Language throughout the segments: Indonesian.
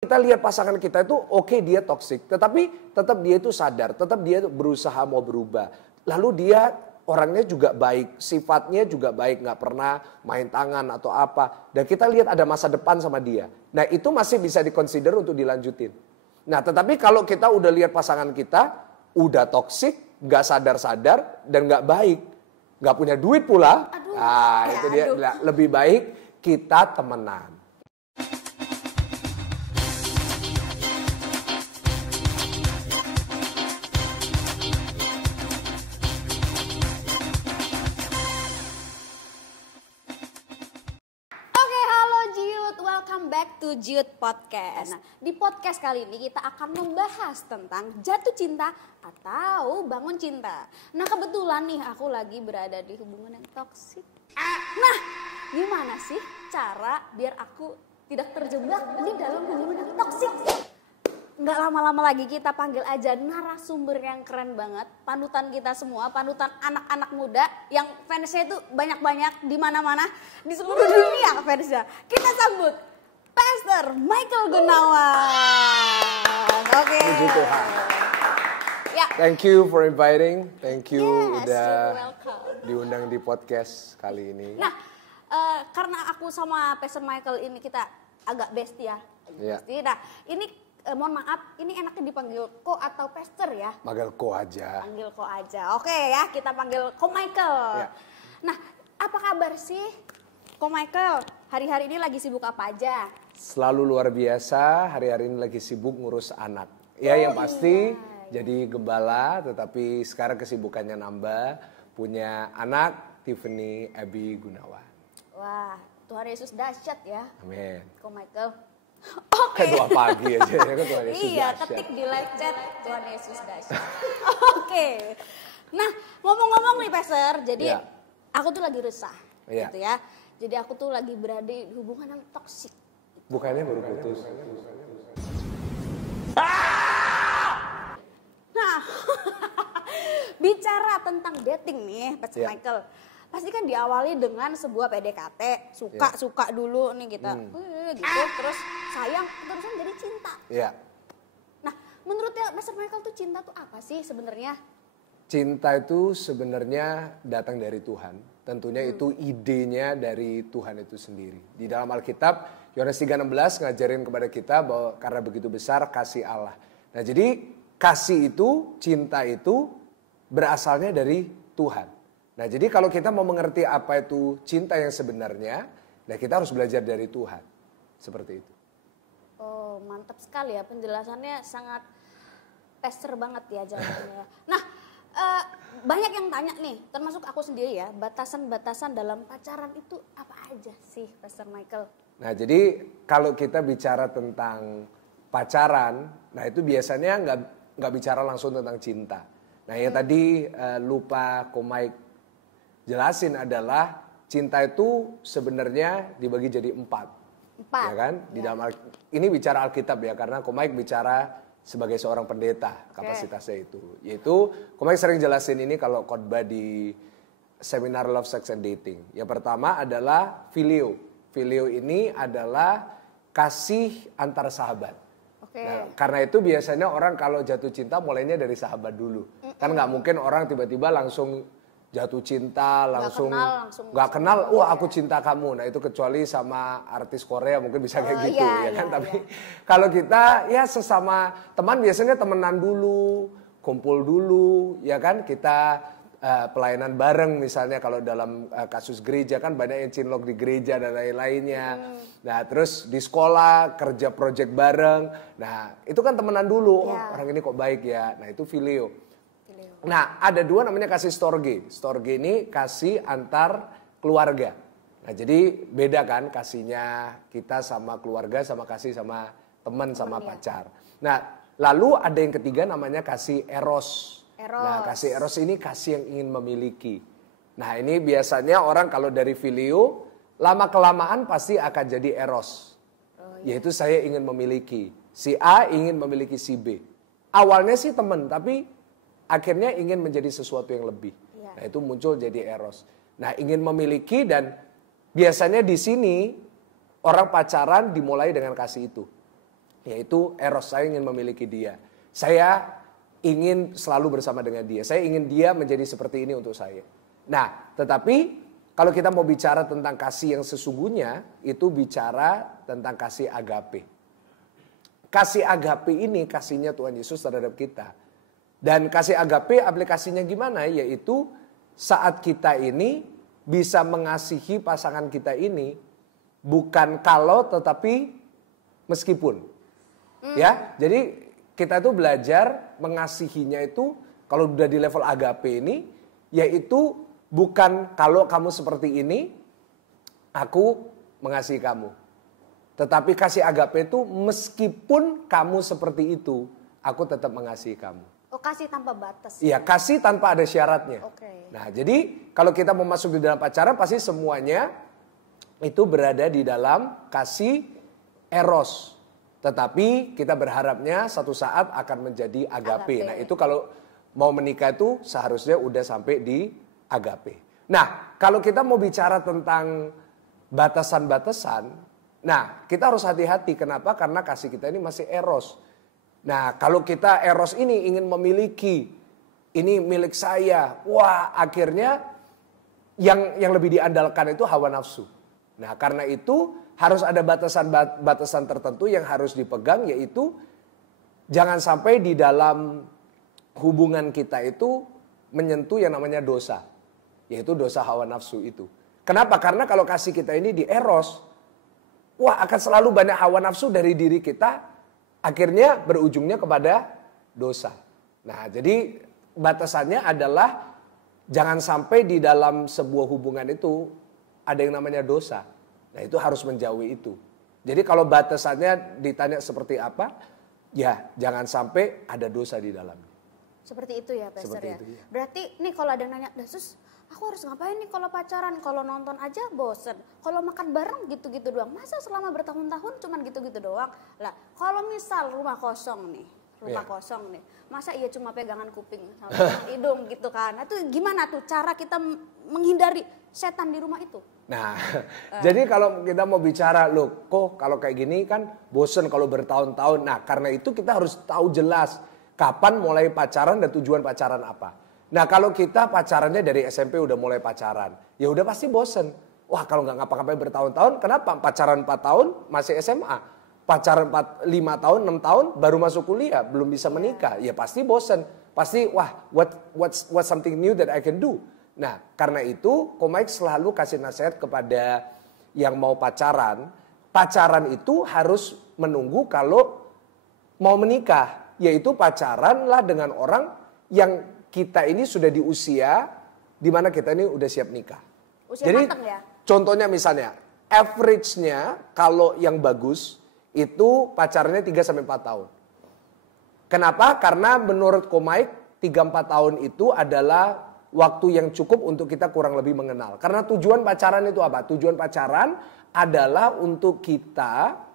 kita lihat pasangan kita itu oke, dia toksik, tetapi tetap dia itu sadar, tetap dia berusaha mau berubah. Lalu dia orangnya juga baik, sifatnya juga baik, nggak pernah main tangan atau apa. Dan kita lihat ada masa depan sama dia. Nah itu masih bisa dikonsider untuk dilanjutin. Nah tetapi kalau kita udah lihat pasangan kita udah toksik, nggak sadar-sadar dan nggak baik, nggak punya duit pula, nah itu dia lebih baik kita temenan. Welcome back to Jiut Podcast. Nah, di podcast kali ini kita akan membahas tentang jatuh cinta atau bangun cinta. Nah, kebetulan nih aku lagi berada di hubungan yang toksik. Nah, gimana sih cara biar aku tidak terjebak di dalam hubungan yang toksik? Nggak lama-lama lagi kita panggil aja narasumber yang keren banget. Panutan kita semua, panutan anak-anak muda yang fansnya itu banyak-banyak di mana-mana. Di seluruh dunia fansnya. Kita sambut Pastor Michael Gunawan. Oke. Puji Tuhan. Ya. Thank you for inviting. Thank you Yes, udah you're welcome. diundang di podcast kali ini. Nah, karena aku sama Pastor Michael ini kita agak bestie ya. Iya. Bestie. Nah, ini mohon maaf, ini enaknya dipanggil Ko atau Pastor ya? Panggil Ko aja. Panggil Ko aja. Oke ya, kita panggil Ko Michael. Ya. Nah, apa kabar sih Ko Michael? Hari-hari ini lagi sibuk apa aja? Selalu luar biasa, hari-hari ini lagi sibuk ngurus anak. Ya yang pasti jadi gembala, tetapi sekarang kesibukannya nambah. Punya anak, Tiffany Abby Gunawan. Wah, Tuhan Yesus dahsyat ya. Amin. Ko Michael. Kayak doa pagi aja ya kan Tuhan Yesus Iya, dahsyat. ketik di live chat Tuhan Yesus dahsyat. Oke. Nah, ngomong-ngomong nih Pastor, jadi Ya. aku tuh lagi resah Iya. gitu ya. Jadi aku tuh lagi berada di hubungan yang toksik. Bukannya baru putus. Nah, bicara tentang dating nih, Pastor Ya. Michael. Pasti kan diawali dengan sebuah PDKT, suka dulu nih kita, gitu, terus sayang, terusan jadi cinta. Iya. Nah, menurutnya Pastor Michael tuh cinta tuh apa sih sebenarnya? Cinta itu sebenarnya datang dari Tuhan. Tentunya itu idenya dari Tuhan itu sendiri. Di dalam Alkitab, Yohanes 3:16 ngajarin kepada kita bahwa karena begitu besar kasih Allah. Nah jadi kasih itu, cinta itu berasalnya dari Tuhan. Nah jadi kalau kita mau mengerti apa itu cinta yang sebenarnya, nah kita harus belajar dari Tuhan. Seperti itu. Oh, mantap sekali ya penjelasannya, sangat tester banget ya jawabannya. Nah, banyak yang tanya nih, termasuk aku sendiri ya, batasan-batasan dalam pacaran itu apa aja sih, Pastor Michael? Nah jadi kalau kita bicara tentang pacaran, nah itu biasanya nggak bicara langsung tentang cinta. Nah ya tadi lupa Ko Mike jelasin adalah cinta itu sebenarnya dibagi jadi empat. Ya kan? Di dalam ini bicara Alkitab ya, karena Ko Mike bicara sebagai seorang pendeta kapasitasnya itu. Yaitu Ko Mike sering jelasin ini kalau khotbah di seminar Love, Sex and Dating. Yang pertama adalah filio. Filio ini adalah kasih antar sahabat. Nah, karena itu biasanya orang kalau jatuh cinta mulainya dari sahabat dulu. Kan nggak mungkin orang tiba-tiba langsung jatuh cinta, langsung nggak kenal, wah aku cinta kamu. Nah itu kecuali sama artis Korea mungkin bisa kayak gitu ya kan. Tapi kalau kita ya sesama teman biasanya temenan dulu, kumpul dulu ya kan. Kita pelayanan bareng misalnya kalau dalam kasus gereja kan banyak yang cinlok di gereja dan lain-lainnya. Nah terus di sekolah kerja project bareng. Nah itu kan temenan dulu, oh orang ini kok baik ya. Nah itu filio. Nah ada dua namanya kasih storge. Storge ini kasih antar keluarga. Nah jadi beda kan kasihnya kita sama keluarga sama kasih sama teman sama pacar. Nah lalu ada yang ketiga namanya kasih eros. Nah kasih eros ini kasih yang ingin memiliki. Nah ini biasanya orang kalau dari filio lama kelamaan pasti akan jadi eros. Yaitu saya ingin memiliki. Si A ingin memiliki si B. Awalnya sih teman tapi akhirnya ingin menjadi sesuatu yang lebih. Nah itu muncul jadi eros. Nah ingin memiliki dan biasanya di sini orang pacaran dimulai dengan kasih itu. Yaitu eros, saya ingin memiliki dia. Saya ingin selalu bersama dengan dia. Saya ingin dia menjadi seperti ini untuk saya. Nah, tetapi kalau kita mau bicara tentang kasih yang sesungguhnya, itu bicara tentang kasih agape. Kasih agape ini kasihnya Tuhan Yesus terhadap kita. Dan kasih agape aplikasinya gimana? Yaitu saat kita ini bisa mengasihi pasangan kita ini bukan kalau tetapi meskipun. Ya, jadi kita itu belajar mengasihinya itu kalau udah di level agape ini, yaitu bukan kalau kamu seperti ini, aku mengasihi kamu. Tetapi kasih agape itu meskipun kamu seperti itu, aku tetap mengasihi kamu. Oh, kasih tanpa batas. Iya, kasih tanpa ada syaratnya. Oke. Nah, jadi kalau kita mau masuk di dalam pacaran pasti semuanya itu berada di dalam kasih eros. Tetapi kita berharapnya satu saat akan menjadi agape. Nah, itu kalau mau menikah itu seharusnya udah sampai di agape. Nah, kalau kita mau bicara tentang batasan-batasan, nah kita harus hati-hati. Kenapa? Karena kasih kita ini masih eros. Nah, kalau kita eros ini ingin memiliki, ini milik saya, wah akhirnya yang lebih diandalkan itu hawa nafsu. Nah, karena itu harus ada batasan-batasan tertentu yang harus dipegang, yaitu jangan sampai di dalam hubungan kita itu menyentuh yang namanya dosa, yaitu dosa hawa nafsu itu. Kenapa? Karena kalau kasih kita ini di eros, wah akan selalu banyak hawa nafsu dari diri kita, akhirnya berujungnya kepada dosa. Nah, jadi batasannya adalah jangan sampai di dalam sebuah hubungan itu ada yang namanya dosa. Nah, itu harus menjauhi itu. Jadi kalau batasannya ditanya seperti apa, ya jangan sampai ada dosa di dalamnya. Seperti itu ya, Pastor. Seperti ya. itu, ya. Berarti nih kalau ada yang nanya, "Sus, aku harus ngapain nih kalau pacaran? Kalau nonton aja bosen. Kalau makan bareng gitu-gitu doang. Masa selama bertahun-tahun cuman gitu-gitu doang?" Lah, kalau misal rumah kosong nih, kosong nih. Masa iya cuma pegangan kuping sama hidung gitu kan. Nah, itu gimana tuh cara kita menghindari setan di rumah itu? Nah, jadi kalau kita mau bicara, loh kok kalau kayak gini kan bosen kalau bertahun-tahun. Nah, karena itu kita harus tahu jelas kapan mulai pacaran dan tujuan pacaran apa. Nah, kalau kita pacarannya dari SMP udah mulai pacaran, ya udah pasti bosen. Wah, kalau nggak ngapa-ngapain bertahun-tahun, kenapa? Pacaran 4 tahun masih SMA. Pacaran 5 tahun, 6 tahun baru masuk kuliah, belum bisa menikah. Ya pasti bosen. Pasti, wah, what's something new that I can do? Nah, karena itu Komik selalu kasih nasihat kepada yang mau pacaran. Pacaran itu harus menunggu kalau mau menikah. Yaitu pacaranlah dengan orang yang kita ini sudah di usia di mana kita ini udah siap nikah. Usia Jadi matang ya? contohnya misalnya, average-nya kalau yang bagus itu pacarnya 3-4 tahun. Kenapa? Karena menurut Komik 3-4 tahun itu adalah waktu yang cukup untuk kita kurang lebih mengenal. Karena tujuan pacaran itu apa? Tujuan pacaran adalah untuk kita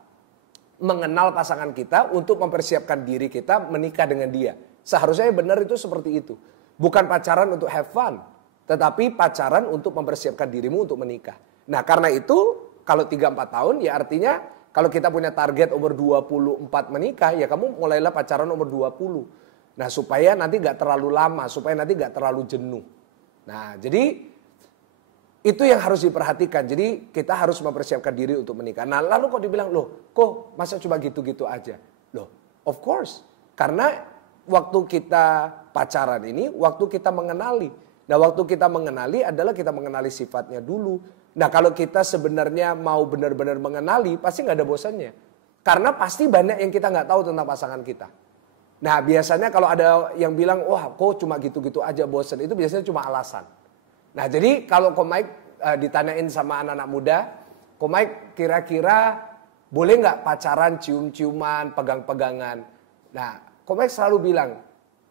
mengenal pasangan kita, untuk mempersiapkan diri kita menikah dengan dia. Seharusnya benar itu seperti itu. Bukan pacaran untuk have fun, tetapi pacaran untuk mempersiapkan dirimu untuk menikah. Nah, karena itu kalau 3-4 tahun ya artinya kalau kita punya target umur 24 menikah, ya kamu mulailah pacaran umur 20. Nah, supaya nanti gak terlalu lama, supaya nanti gak terlalu jenuh. Nah, jadi itu yang harus diperhatikan. Jadi kita harus mempersiapkan diri untuk menikah. Nah, lalu kok dibilang, loh kok masa cuma gitu-gitu aja? Loh, of course. Karena waktu kita pacaran ini, waktu kita mengenali. Nah, waktu kita mengenali adalah kita mengenali sifatnya dulu. Nah, kalau kita sebenarnya mau benar-benar mengenali, pasti gak ada bosannya. Karena pasti banyak yang kita gak tahu tentang pasangan kita. Nah, biasanya kalau ada yang bilang, wah kok cuma gitu-gitu aja bosen, itu biasanya cuma alasan. Nah, jadi kalau Komik ditanyain sama anak-anak muda, Komik kira-kira boleh nggak pacaran cium-ciuman, pegang-pegangan? Nah, Komik selalu bilang,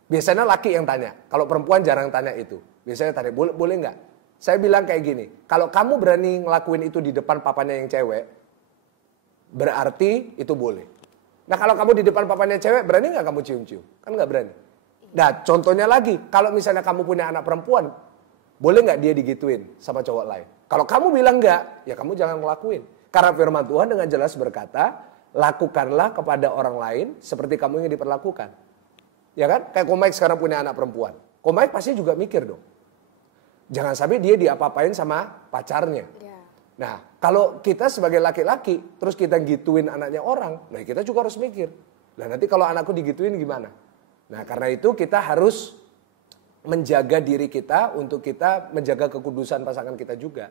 biasanya laki yang tanya, kalau perempuan jarang tanya itu. Biasanya tanya, boleh nggak? Saya bilang kayak gini, kalau kamu berani ngelakuin itu di depan papanya yang cewek, berarti itu boleh. Nah, kalau kamu di depan papanya cewek, berani nggak kamu cium-cium? Kan nggak berani. Nah, contohnya lagi, kalau misalnya kamu punya anak perempuan, boleh nggak dia digituin sama cowok lain? Kalau kamu bilang nggak, ya kamu jangan ngelakuin. Karena firman Tuhan dengan jelas berkata, lakukanlah kepada orang lain seperti kamu ingin diperlakukan. Ya kan? Kayak Komaik sekarang punya anak perempuan. Komaik pasti juga mikir dong. Jangan sampai dia diapa-apain sama pacarnya. Ya. Nah, kalau kita sebagai laki-laki, terus kita gituin anaknya orang, nah kita juga harus mikir. Nah nanti kalau anakku digituin gimana? Nah karena itu kita harus menjaga diri kita untuk kita menjaga kekudusan pasangan kita juga.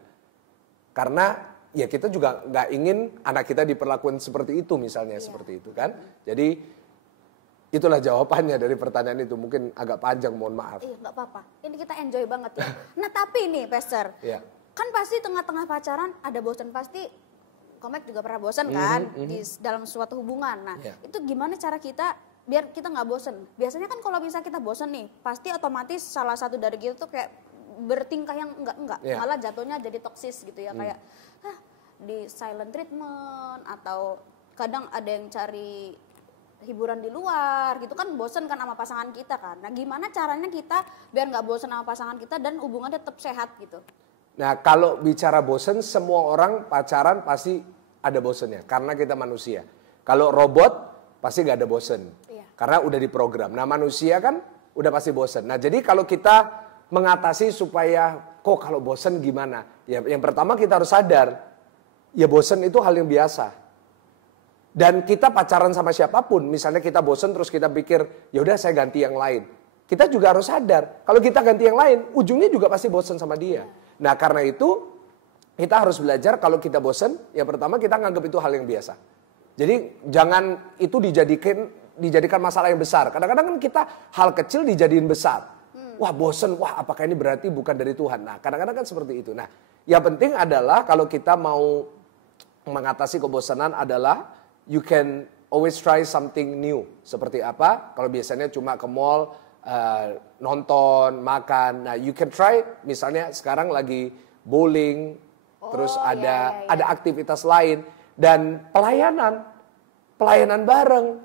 Karena ya kita juga nggak ingin anak kita diperlakukan seperti itu misalnya, seperti itu kan. Jadi itulah jawabannya dari pertanyaan itu. Mungkin agak panjang, mohon maaf. Iya nggak apa-apa, ini kita enjoy banget ya. Nah tapi nih Pastor, kan pasti tengah-tengah pacaran ada bosan pasti. Komek juga pernah bosan kan di dalam suatu hubungan. Nah itu gimana cara kita biar kita nggak bosan? Biasanya kan kalau bisa kita bosan nih, pasti otomatis salah satu dari kita tuh kayak bertingkah yang enggak, malah jatuhnya jadi toksis gitu ya, kayak di silent treatment atau kadang ada yang cari hiburan di luar gitu kan, bosen kan sama pasangan kita kan. Nah gimana caranya kita biar nggak bosen sama pasangan kita dan hubungannya tetap sehat gitu? Nah kalau bicara bosen, semua orang pacaran pasti ada bosennya karena kita manusia. Kalau robot pasti gak ada bosen karena udah diprogram. Nah manusia kan udah pasti bosen. Nah jadi kalau kita mengatasi supaya kok kalau bosen gimana? Ya yang pertama kita harus sadar ya bosen itu hal yang biasa. Dan kita pacaran sama siapapun, misalnya kita bosen terus kita pikir ya udah saya ganti yang lain. Kita juga harus sadar kalau kita ganti yang lain ujungnya juga pasti bosen sama dia. Nah karena itu kita harus belajar kalau kita bosen, yang pertama kita nganggap itu hal yang biasa. Jadi jangan itu dijadikan masalah yang besar. Kadang-kadang kan kita hal kecil dijadiin besar. Wah bosen, wah apakah ini berarti bukan dari Tuhan. Nah kadang-kadang kan seperti itu. Nah yang penting adalah kalau kita mau mengatasi kebosanan adalah you can always try something new. Seperti apa? Kalau biasanya cuma ke mall, nonton, makan. Nah you can try misalnya sekarang lagi bowling, terus ada aktivitas lain dan pelayanan bareng.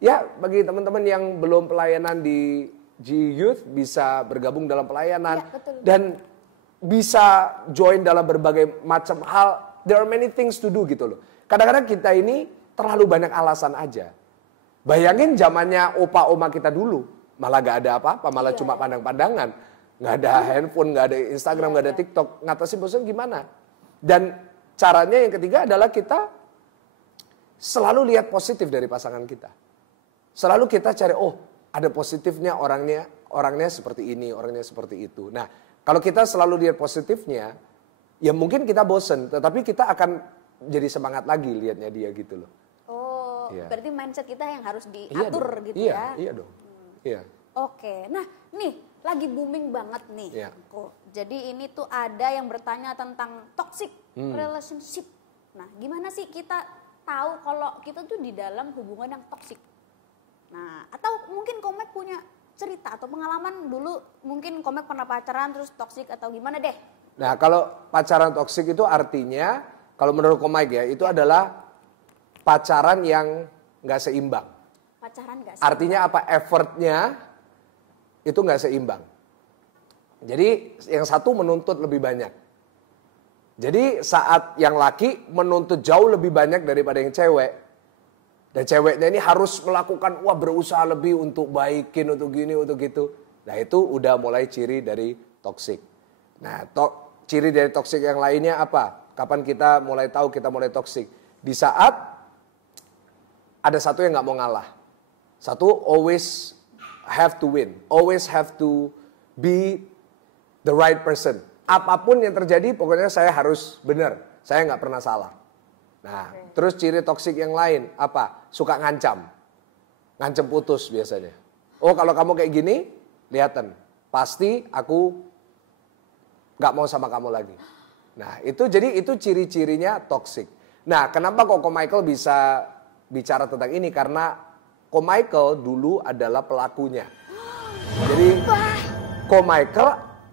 Ya, bagi teman-teman yang belum pelayanan di G Youth bisa bergabung dalam pelayanan dan bisa join dalam berbagai macam hal. There are many things to do gitu loh. Kadang-kadang kita ini terlalu banyak alasan aja. Bayangin zamannya opa-oma kita dulu, malah gak ada apa-apa, malah cuma pandang-pandangan. Gak ada handphone, gak ada Instagram, gak ada TikTok. Ngatasin bosan gimana? Dan caranya yang ketiga adalah kita selalu lihat positif dari pasangan kita. Selalu kita cari, oh ada positifnya orangnya seperti ini, orangnya seperti itu. Nah kalau kita selalu lihat positifnya, ya mungkin kita bosen, tetapi kita akan jadi semangat lagi lihatnya dia gitu loh. Oh, berarti mindset kita yang harus diatur gitu ya? Iya dong. Iya. Oke, nah nih lagi booming banget nih. Jadi ini tuh ada yang bertanya tentang toxic relationship. Nah, gimana sih kita tahu kalau kita tuh di dalam hubungan yang toxic? Nah, atau mungkin Komek punya cerita atau pengalaman dulu mungkin Komek pernah pacaran terus toxic atau gimana deh? Nah, kalau pacaran toxic itu artinya kalau menurut Komek ya itu adalah pacaran yang nggak seimbang. Pacaran nggak seimbang. Artinya apa? Effortnya itu nggak seimbang. Jadi yang satu menuntut lebih banyak. Jadi saat yang laki menuntut jauh lebih banyak daripada yang cewek. Dan ceweknya ini harus melakukan, berusaha lebih untuk baikin, untuk gini, untuk gitu. Nah itu udah mulai ciri dari toksik. Nah ciri dari toksik yang lainnya apa? Kapan kita mulai tahu kita mulai toksik? Di saat ada satu yang gak mau ngalah. Satu, always have to win. Always have to be the right person. Apapun yang terjadi, pokoknya saya harus benar. Saya gak pernah salah. Nah, terus ciri toksik yang lain apa? Suka ngancam. Ngancam putus biasanya. Oh, kalau kamu kayak gini, lihatan. Pasti aku gak mau sama kamu lagi. Nah, itu ciri-cirinya toksik. Nah, kenapa kok Michael bisa bicara tentang ini? Karena Michael dulu adalah pelakunya. Jadi, Michael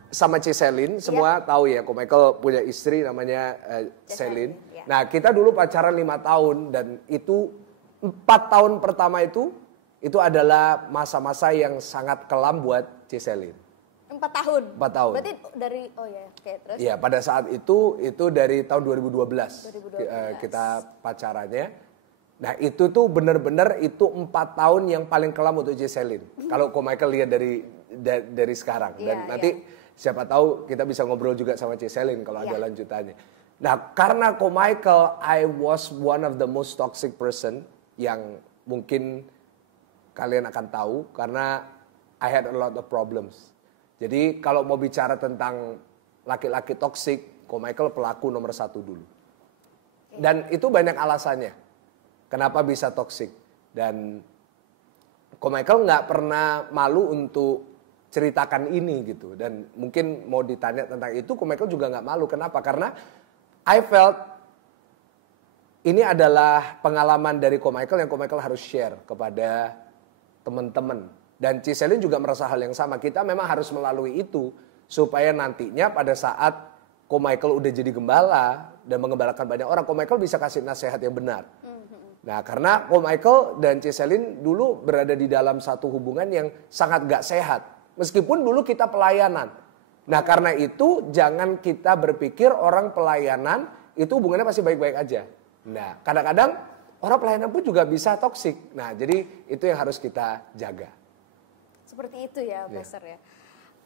sama Celine, semua tahu ya, Michael punya istri namanya Celine. Nah kita dulu pacaran 5 tahun dan itu 4 tahun pertama itu adalah masa-masa yang sangat kelam buat Celine. 4 tahun? 4 tahun. Berarti dari, terus? Iya pada saat itu dari tahun 2012. Kita pacarannya. Nah itu tuh bener-bener itu 4 tahun yang paling kelam untuk Giselle. Kalau Ko Michael lihat dari sekarang. Dan nanti siapa tahu kita bisa ngobrol juga sama Giselle kalau ada lanjutannya. Nah karena Ko Michael, I was one of the most toxic person yang mungkin kalian akan tahu. Karena I had a lot of problems. Jadi kalau mau bicara tentang laki-laki toxic, Ko Michael pelaku nomor 1 dulu. Dan itu banyak alasannya. Kenapa bisa toksik. Dan Ko Michael nggak pernah malu untuk ceritakan ini gitu. Dan mungkin mau ditanya tentang itu, Ko Michael juga nggak malu. Kenapa? Karena I felt ini adalah pengalaman dari Ko Michael yang Ko Michael harus share kepada teman-teman. Dan Giselle juga merasa hal yang sama. Kita memang harus melalui itu supaya nantinya pada saat Ko Michael udah jadi gembala dan mengembalakan banyak orang, Ko Michael bisa kasih nasihat yang benar. Nah karena Ko Michael dan Giselle dulu berada di dalam satu hubungan yang sangat gak sehat. Meskipun dulu kita pelayanan. Nah karena itu jangan kita berpikir orang pelayanan itu hubungannya pasti baik-baik aja. Nah kadang-kadang orang pelayanan pun juga bisa toksik. Nah jadi itu yang harus kita jaga. Seperti itu ya Pastor ya.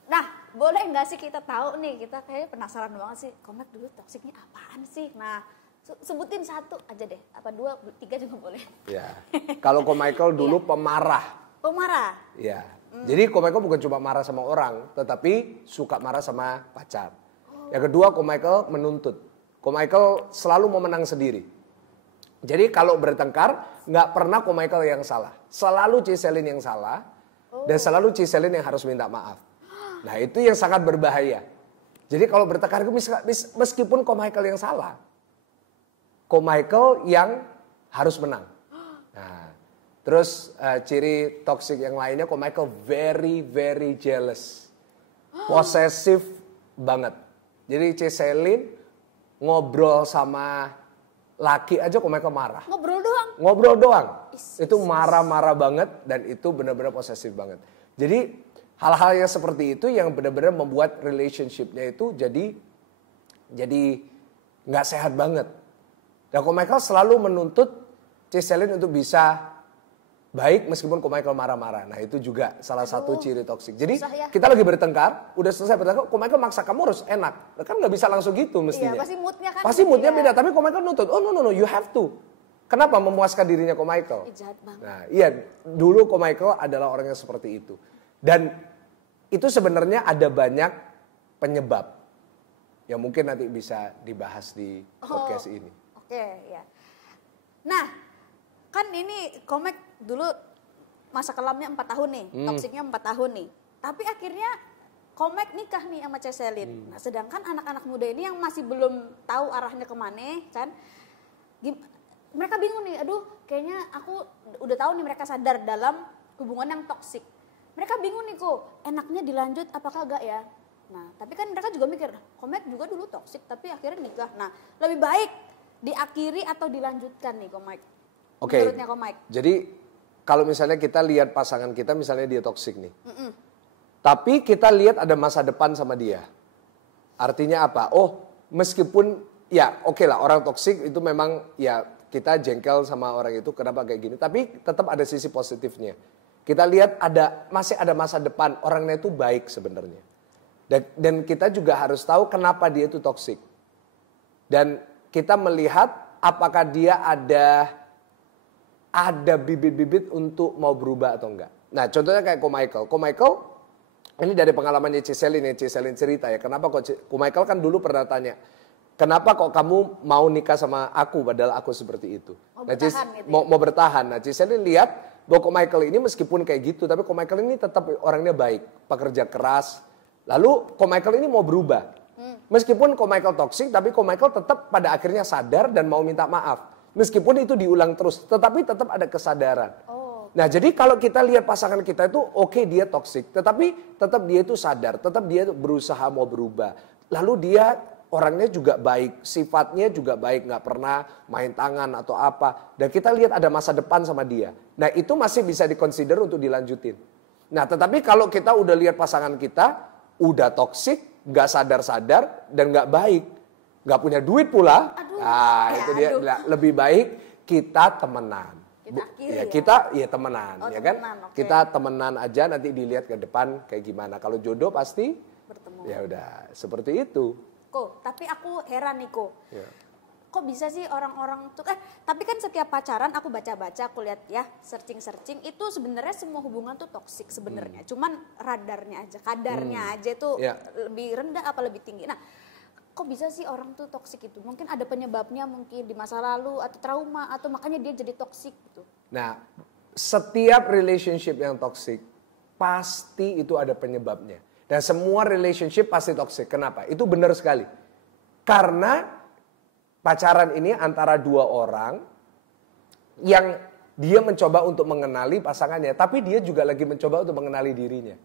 Nah boleh gak sih kita tahu nih, kita kayak penasaran banget sih. Ko Michael dulu toksiknya apaan sih? Nah sebutin 1 aja deh, apa 2, 3 juga boleh. Ya, kalau Ko Michael dulu pemarah. Pemarah? Ya, jadi Ko Michael bukan cuma marah sama orang, tetapi suka marah sama pacar. Yang kedua, Ko Michael menuntut. Ko Michael selalu mau menang sendiri. Jadi kalau bertengkar, nggak pernah Ko Michael yang salah. Selalu Giselle yang salah, dan selalu Giselle yang harus minta maaf. Nah itu yang sangat berbahaya. Jadi kalau bertengkar, meskipun Ko Michael yang salah, Ko Michael yang harus menang. Nah, terus ciri toksik yang lainnya, Ko Michael very jealous. Posesif banget. Jadi Giselle ngobrol sama laki aja Ko Michael marah. Ngobrol doang. Itu marah-marah banget dan itu benar-benar posesif banget. Jadi hal-hal yang seperti itu yang benar-benar membuat relationship-nya itu jadi nggak sehat banget. Dan Ko Michael selalu menuntut Giselle untuk bisa baik meskipun Ko Michael marah-marah. Nah itu juga salah satu ciri toksik. Jadi kita lagi bertengkar, udah selesai bertengkar, Ko Michael maksa kamu harus enak. Kan nggak bisa langsung gitu mestinya. Iya, pasti moodnya beda. Tapi Ko Michael nuntut, oh no, you have to. Kenapa memuaskan dirinya Ko Michael? Jahat banget. Nah iya, dulu Ko Michael adalah orang yang seperti itu. Dan itu sebenarnya ada banyak penyebab yang mungkin nanti bisa dibahas di podcast ini. Oke, ya. Nah, kan ini Ko Michael dulu masa kelamnya 4 tahun nih, toksiknya 4 tahun nih. Tapi akhirnya Ko Michael nikah nih sama Giselle. Nah, sedangkan anak-anak muda ini yang masih belum tahu arahnya kemana, kan? Mereka bingung nih, aduh kayaknya aku udah tahu nih mereka sadar dalam hubungan yang toksik. Mereka bingung nih kok, enaknya dilanjut apakah enggak ya? Nah, tapi kan mereka juga mikir, Ko Michael juga dulu toksik tapi akhirnya nikah. Nah, lebih baik diakhiri atau dilanjutkan nih Ko Michael? Oke, menurutnya Ko Michael. Jadi kalau misalnya kita lihat pasangan kita, misalnya dia toksik nih. Tapi kita lihat ada masa depan sama dia. Artinya apa? Oh, meskipun ya oke lah orang toksik itu memang ya kita jengkel sama orang itu kenapa kayak gini. Tapi tetap ada sisi positifnya. Kita lihat masih ada masa depan, orangnya itu baik sebenarnya. Dan kita juga harus tahu kenapa dia itu toksik. Dan kita melihat apakah dia ada bibit-bibit untuk mau berubah atau enggak. Nah contohnya kayak Ko Michael. Ko Michael ini dari pengalamannya Giselle cerita ya. Kenapa Ko Michael kan dulu pernah tanya, kenapa kok kamu mau nikah sama aku padahal aku seperti itu. Mau bertahan. Nah Giselle lihat bahwa Ko Michael ini meskipun kayak gitu, tapi Ko Michael ini tetap orangnya baik, pekerja keras. Lalu Ko Michael ini mau berubah. Meskipun Ko Michael toksik, tapi Ko Michael tetap pada akhirnya sadar dan mau minta maaf. Meskipun itu diulang terus, tetapi tetap ada kesadaran. Nah jadi kalau kita lihat pasangan kita itu oke, dia toksik, tetapi tetap dia itu sadar, tetap dia berusaha mau berubah. Lalu dia orangnya juga baik, sifatnya juga baik, nggak pernah main tangan atau apa. Dan kita lihat ada masa depan sama dia. Nah itu masih bisa dikonsider untuk dilanjutin. Nah tetapi kalau kita udah lihat pasangan kita udah toksik, nggak sadar-sadar dan nggak baik, nggak punya duit pula. Itu dia lebih baik kita temenan. Kita akhiri Ya, ya? kita ya temenan, Oh, ya kan? temenan, oke. Kita temenan aja, nanti dilihat ke depan kayak gimana. Kalau jodoh pasti Bertemu. ya udah seperti itu. Ko, tapi aku heran nih Ko. Ya. Kok bisa sih orang-orang tuh tapi kan setiap pacaran aku baca-baca, aku lihat ya, searching-searching itu sebenarnya semua hubungan tuh toksik sebenarnya. Cuman radarnya aja, kadarnya aja itu Ya. lebih rendah apa lebih tinggi. Nah, kok bisa sih orang tuh toksik itu? Mungkin ada penyebabnya, mungkin di masa lalu atau trauma atau makanya dia jadi toksik gitu. Nah, setiap relationship yang toksik pasti itu ada penyebabnya. Dan semua relationship pasti toksik. Kenapa? Itu benar sekali. Karena pacaran ini antara dua orang yang dia mencoba untuk mengenali pasangannya, tapi dia juga lagi mencoba untuk mengenali dirinya.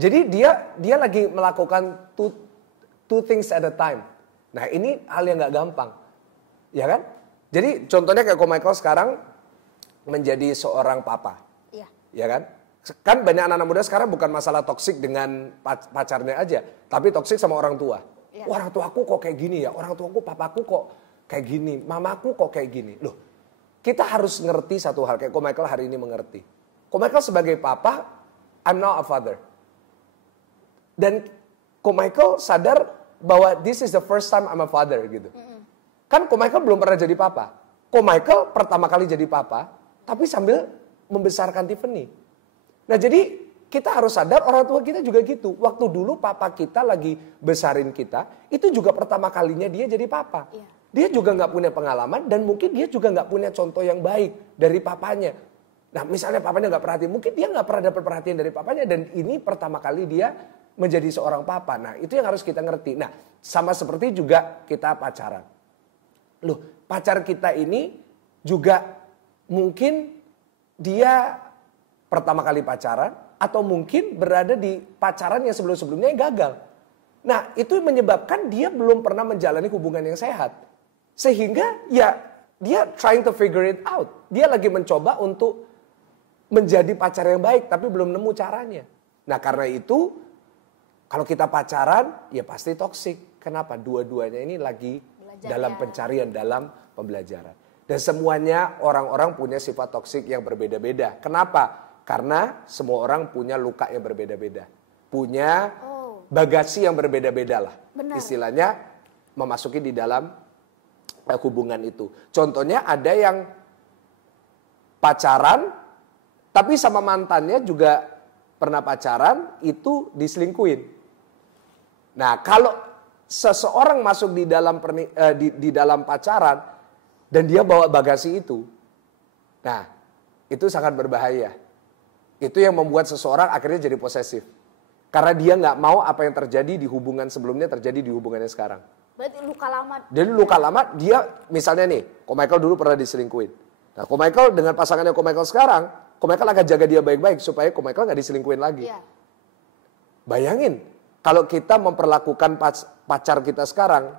Jadi dia lagi melakukan two things at a time. Nah, ini hal yang nggak gampang, ya kan? Jadi contohnya kayak Michael sekarang menjadi seorang papa, Iya. ya kan? Kan banyak anak-anak muda sekarang bukan masalah toksik dengan pacarnya aja, tapi toksik sama orang tua. Iya. Wah, orang tuaku kok kayak gini ya, orang tuaku, papaku kok kayak gini, mamaku kok kayak gini. Loh, kita harus ngerti satu hal, kayak Michael hari ini mengerti. Michael sebagai papa, I'm not a father. Dan Michael sadar bahwa this is the first time I'm a father gitu. Kan Michael belum pernah jadi papa. Michael pertama kali jadi papa, tapi sambil membesarkan Tiffany. Nah, jadi kita harus sadar orang tua kita juga gitu. Waktu dulu papa kita lagi besarin kita, itu juga pertama kalinya dia jadi papa. Iya. Dia juga nggak punya pengalaman dan mungkin dia juga nggak punya contoh yang baik dari papanya. Nah, misalnya papanya nggak perhatian, mungkin dia nggak pernah dapat perhatian dari papanya dan ini pertama kali dia menjadi seorang papa. Nah, itu yang harus kita ngerti. Nah, sama seperti juga kita pacaran. Loh, pacar kita ini juga mungkin dia pertama kali pacaran atau mungkin berada di pacaran yang sebelum-sebelumnya yang gagal. Nah, itu menyebabkan dia belum pernah menjalani hubungan yang sehat. Sehingga ya dia trying to figure it out. Dia lagi mencoba untuk menjadi pacar yang baik tapi belum nemu caranya. Nah, karena itu kalau kita pacaran ya pasti toksik. Kenapa? Dua-duanya ini lagi dalam pencarian, dalam pembelajaran. Dan semuanya orang-orang punya sifat toksik yang berbeda-beda. Kenapa? Karena semua orang punya luka yang berbeda-beda. Punya bagasi yang berbeda-beda lah. Benar. Istilahnya memasuki di dalam hubungan itu. Contohnya ada yang pacaran tapi sama mantannya juga pernah pacaran itu diselingkuhin. Nah, kalau seseorang masuk di dalam di dalam pacaran dan dia bawa bagasi itu, nah itu sangat berbahaya. Itu yang membuat seseorang akhirnya jadi posesif. Karena dia nggak mau apa yang terjadi di hubungan sebelumnya terjadi di hubungannya sekarang. Berarti luka lama. Jadi luka lama dia misalnya nih, Michael dulu pernah diselingkuhin. Nah, Michael dengan pasangannya Michael sekarang, Michael akan jaga dia baik-baik supaya Michael nggak diselingkuhin lagi. Iya. Bayangin, kalau kita memperlakukan pacar kita sekarang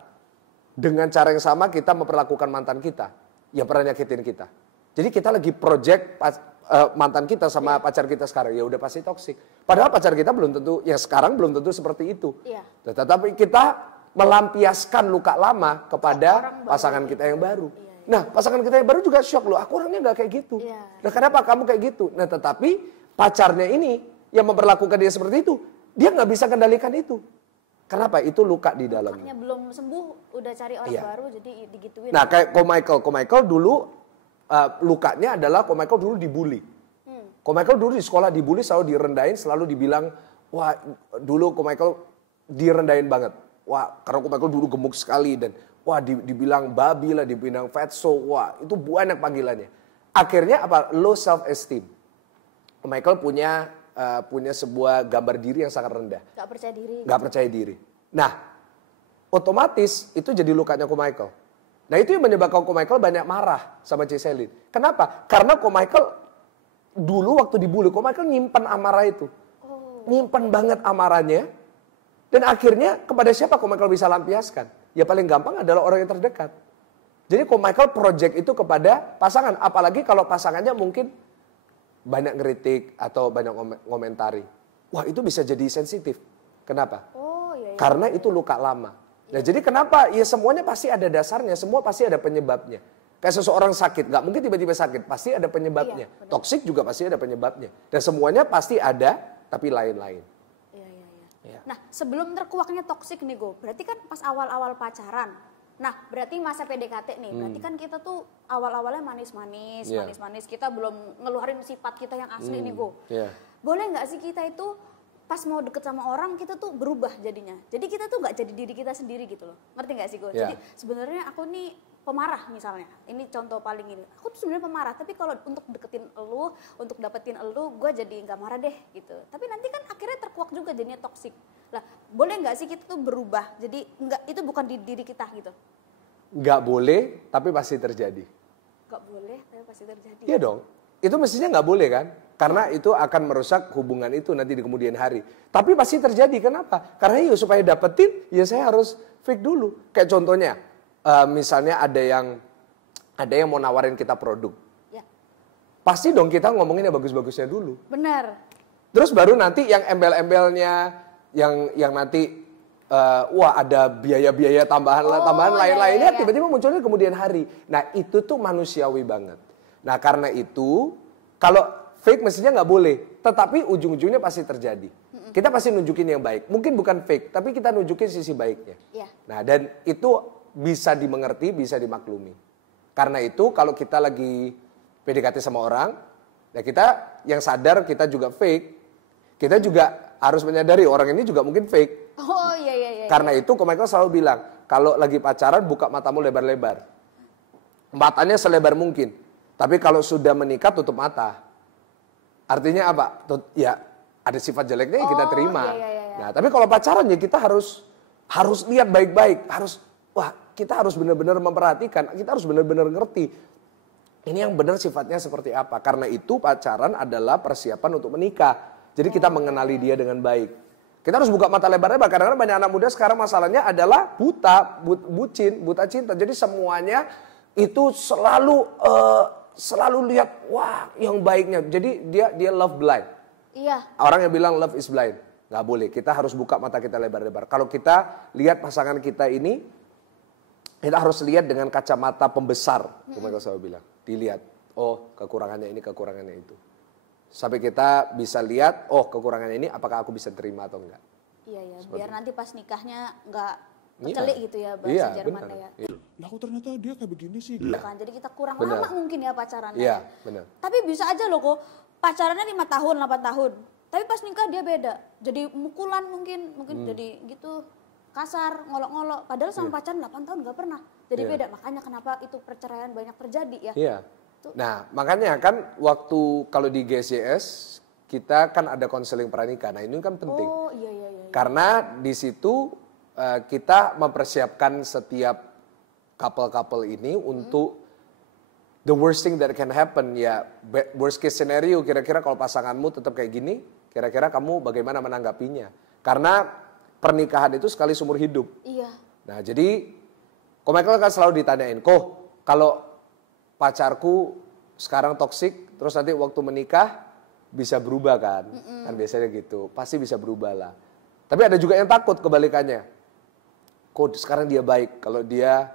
dengan cara yang sama kita memperlakukan mantan kita yang pernah nyakitin kita. Jadi kita lagi project mantan kita sama pacar kita sekarang, ya udah pasti toksik. Padahal pacar kita belum tentu, yang sekarang belum tentu seperti itu. Iya. Tetapi kita melampiaskan luka lama kepada pasangan kita yang baru. Nah, pasangan kita yang baru juga shock loh, aku orangnya nggak kayak gitu. Iya. Nah, kenapa kamu kayak gitu? Nah, tetapi pacarnya ini yang memperlakukan dia seperti itu, dia nggak bisa kendalikan itu. Kenapa? Itu luka di dalamnya. Makanya belum sembuh, udah cari orang baru jadi digituin. Nah, kayak Michael dulu lukanya adalah Michael dulu dibully. Michael dulu di sekolah dibully, selalu direndahin, selalu dibilang, wah dulu Michael direndahin banget. Wah, karena Michael dulu gemuk sekali dan wah dibilang babi lah, dibilang fatso, wah itu banyak panggilannya. Akhirnya apa? Low self esteem. Michael punya sebuah gambar diri yang sangat rendah. Gak percaya diri. Gak percaya diri. Nah, otomatis itu jadi lukanya Michael. Nah, itu yang menyebabkan Michael banyak marah sama Celine. Kenapa? Karena Michael dulu waktu dibully, Michael nyimpan amarah itu. Nyimpan banget amarahnya. Dan akhirnya kepada siapa Michael bisa lampiaskan? Ya paling gampang adalah orang yang terdekat. Jadi Michael project itu kepada pasangan. Apalagi kalau pasangannya mungkin banyak ngeritik atau banyak ngomentari. Wah, itu bisa jadi sensitif. Kenapa? Iya. Karena itu luka lama. Nah, jadi kenapa? Ya semuanya pasti ada dasarnya, semua pasti ada penyebabnya. Kayak seseorang sakit, nggak mungkin tiba-tiba sakit, pasti ada penyebabnya. Iya, Toksik juga pasti ada penyebabnya. Dan semuanya pasti ada, tapi lain-lain. Iya. Nah, sebelum terkuaknya toksik nih Go, berarti kan pas awal-awal pacaran. Nah, berarti masa PDKT nih, berarti kan kita tuh awal-awalnya manis-manis, Iya. manis-manis. Kita belum ngeluarin sifat kita yang asli nih Go. Iya. Boleh nggak sih kita itu pas mau deket sama orang kita tuh berubah jadinya. Jadi kita tuh nggak jadi diri kita sendiri gitu loh. Ngerti nggak sih Go? Iya. Jadi sebenarnya aku nih pemarah misalnya. Ini contoh paling ini. Aku tuh sebenarnya pemarah, tapi kalau untuk deketin elu, untuk dapetin elu, gue jadi nggak marah deh gitu. Tapi nanti kan akhirnya terkuak juga jadinya toksik. Lah, boleh nggak sih kita tuh berubah? Jadi nggak, itu bukan di diri kita gitu. Nggak boleh, tapi pasti terjadi. Nggak boleh, tapi pasti terjadi. Iya dong. Itu mestinya nggak boleh kan? Karena itu akan merusak hubungan itu nanti di kemudian hari. Tapi pasti terjadi. Kenapa? Karena ya supaya dapetin, ya saya harus fake dulu. Kayak contohnya, misalnya ada yang mau nawarin kita produk. Ya. Pasti dong kita ngomongin yang bagus-bagusnya dulu. Benar. Terus baru nanti yang embel-embelnya, yang nanti wah ada biaya-biaya tambahan lain-lainnya iya. tiba-tiba munculnya di kemudian hari. Nah itu tuh manusiawi banget. Nah karena itu kalau fake mestinya nggak boleh, tetapi ujung-ujungnya pasti terjadi. Kita pasti nunjukin yang baik. Mungkin bukan fake, tapi kita nunjukin sisi baiknya. Iya. Nah dan itu bisa dimengerti, bisa dimaklumi. Karena itu kalau kita lagi PDKT sama orang, ya kita yang sadar kita juga fake, kita juga harus menyadari orang ini juga mungkin fake. Oh iya. Karena itu Ko Michael selalu bilang, kalau lagi pacaran buka matamu lebar-lebar. Matanya selebar mungkin. Tapi kalau sudah menikah tutup mata. Artinya apa? Ya ada sifat jeleknya ya kita terima. Iya. Nah, tapi kalau pacaran ya kita harus lihat baik-baik, kita harus benar-benar memperhatikan, kita harus benar-benar ngerti. Ini yang benar sifatnya seperti apa. Karena itu pacaran adalah persiapan untuk menikah. Jadi kita mengenali dia dengan baik. Kita harus buka mata lebar-lebar. Kadang-kadang banyak anak muda sekarang masalahnya adalah buta cinta. Jadi semuanya itu selalu lihat wah yang baiknya. Jadi dia love blind. Iya. Orang yang bilang love is blind. Nggak boleh. Kita harus buka mata kita lebar-lebar. Kalau kita lihat pasangan kita ini, kita harus lihat dengan kacamata pembesar. Mereka selalu bilang. Dilihat. Oh kekurangannya ini, kekurangannya itu. Sampai kita bisa lihat, oh kekurangannya ini apakah aku bisa terima atau enggak. Iya. Biar nanti pas nikahnya nggak Iya. kecelik gitu ya bahasa Iya, Jermannya benar. ya. Lah kok ternyata dia kayak begini sih. Gitu kan. Jadi kita kurang Benar. lama mungkin ya pacarannya. Iya, benar. Tapi bisa aja loh kok pacarannya 5 tahun, 8 tahun. Tapi pas nikah dia beda. Jadi mukulan mungkin jadi gitu kasar, ngolok-ngolok. Padahal sama pacaran 8 tahun nggak pernah. Jadi Iya. beda. Makanya kenapa itu perceraian banyak terjadi ya. Iya. Nah makanya kan waktu kalau di GSJS kita kan ada konseling pranikah. Nah ini kan penting. Oh iya. Karena di situ kita mempersiapkan setiap couple-couple ini untuk the worst thing that can happen. Ya worst case scenario kira-kira kalau pasanganmu tetap kayak gini, kira-kira kamu bagaimana menanggapinya. Karena pernikahan itu sekali seumur hidup. Iya. Nah jadi Ko Michael kan selalu ditanyain, kalau pacarku sekarang toksik, terus nanti waktu menikah bisa berubah kan? Kan biasanya gitu, pasti bisa berubah lah. Tapi ada juga yang takut kebalikannya. Kok sekarang dia baik, kalau dia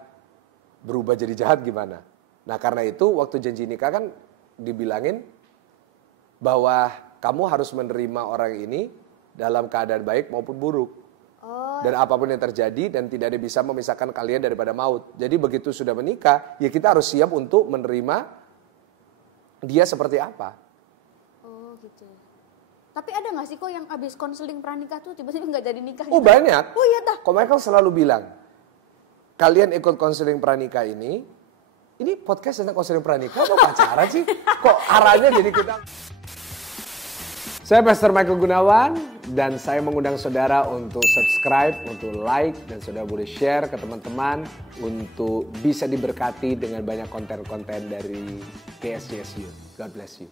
berubah jadi jahat gimana? Nah karena itu waktu janji nikah kan dibilangin bahwa kamu harus menerima orang ini dalam keadaan baik maupun buruk. Dan apapun yang terjadi dan tidak ada bisa memisahkan kalian daripada maut. Jadi begitu sudah menikah, ya kita harus siap untuk menerima dia seperti apa. Oh gitu. Tapi ada gak sih kok yang abis konseling pranikah tuh tiba-tiba gak jadi nikah Oh gitu? banyak. Oh iya dah. Ko Michael selalu bilang, kalian ikut konseling pranikah ini podcast tentang konseling pranikah atau pacaran sih? Kok arahnya jadi kita... Saya Pastor Michael Gunawan dan saya mengundang saudara untuk subscribe, untuk like, dan saudara boleh share ke teman-teman untuk bisa diberkati dengan banyak konten-konten dari GSJS Youth. God bless you.